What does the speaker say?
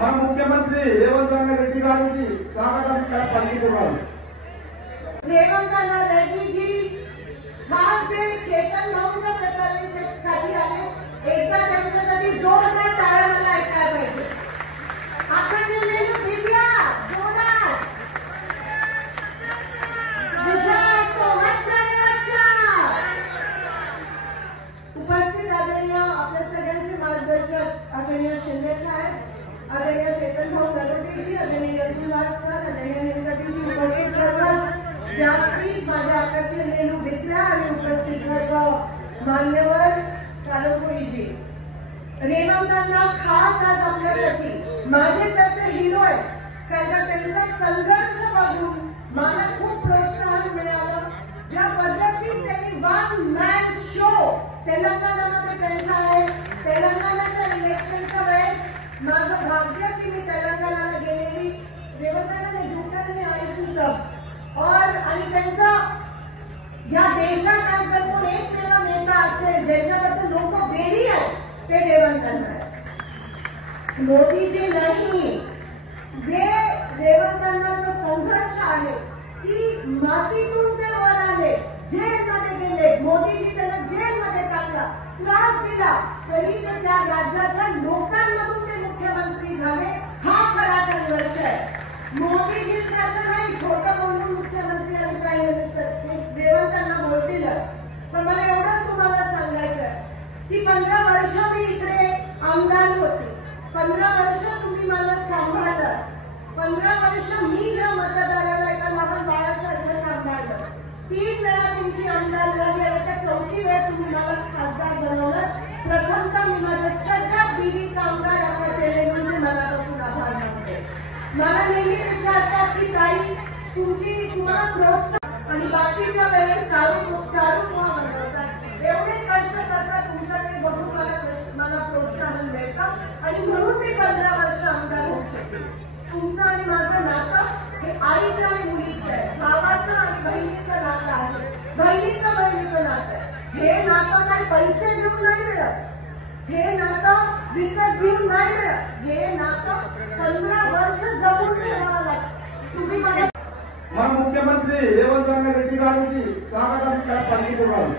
మన ముఖ్యమంత్రి రేవంత్ రెడ్డి గారికి స్వాగతం పలుకుతున్నాం। रेवंत रेड्डी जी खास जे चेतन भाऊंच्या प्रचारासाठी आले, एकदा त्यांच्यासाठी जोरदार टाळ्या मला ऐकायला पाहिजे। आपण नेहरू दिव्या जोरात विजय सोहमच्या उपस्थित आदरणीय आपल्या सगळ्यांचे मार्गदर्शक आदरणीय शिंदे साहेब, आदरणीय चेतन भाऊ गलटेजी, आदरणीय यदुलाल सर, आदरणीय नेमकाजी उपस्थित सर्व व्यासपीठ माझ्या आकाशचे रेणू मित्र आणि उपस्थित सर्व मान्यवर कालपुरीजी, रेवंतांना खास आज आपल्यासाठी माझे तर्फे हिरो आहे। त्यांचा संघर्ष बघून मला खूप प्रोत्साहन मिळालं। ज्या पद्धतीत त्यांनी वन मॅन शो तेलंगणामध्ये त्यांचा आहे। तेलंगणाच्या इलेक्शनच्या वेळेस माझं भाग्य की मी तेलंगणाला गेलेली, रेवंतांना झुकणे आई तब और आणि त्यांचा या देशात आज जर कोण एकमेव नेता असेल ज्यांच्याबद्दल लोक वेडी आहेत ते रेवंतांना आहे। मोदीजी नाही, जे रेवंतांचा संघर्ष आहे की मातीतून ते वर आले, जेलमध्ये गेले, मोदीजी त्यांना जेलमध्ये टाकला, त्रास दिला, तरी ते त्या राज्याच्या लोकांमधून ते मुख्यमंत्री झाले। हा खरा संघर्ष आहे। मोदीजी त्यांना नाही छोटं बोलून मुख्यमंत्री आणि प्राईम मिनिस्टर रेवंतांना बोलतीलच, पण मला एवढंच तुम्हाला सांगायचं की 15 वर्ष मी इकडे आमदार होते, 15 वर्ष तुम्ही मला सांभाळलं, 15 वर्ष मी ज्या मतदाराला एका लहान बाळासारखं सांभाळलं, 3 वेळा तुमची आमदार झाली आणि त्या 4थी वेळ तुम्ही मला खासदार बनवलं। प्रथमतः मी माझ्या सगळ्या बीडी कामगार आता चॅलेंजमध्ये मनापासून आभार मानते। मला नेहमी विचारतात की ताई तुम्हाला प्रोत्साहन आणि बाकीच्या वेळेस चारू पोहा बनवतात, एवढे कष्ट करतात तुमच्याकडे बघून मला प्रोत्साहन मिळतं आणि म्हणून ते 15 वर्ष आमदार होऊ शकते। तुमचं आणि माझं नातं हे आईचं आणि मुलीचं आहे, भावाचं आणि बहिणीचं नातं आहे, बहिणीचं बहिणीचं नातं आहे। हे नातं काही पैसे देऊन नाही मिळत, हे नातं विकत घेऊन नाही मिळत, हे नातं 15 वर्ष जगून ठेवावं लागतं। तुम्ही మన ముఖ్యమంత్రి రేవంత్ రెడ్డి గారికి స్వాగతం పలుకుతున్నాం।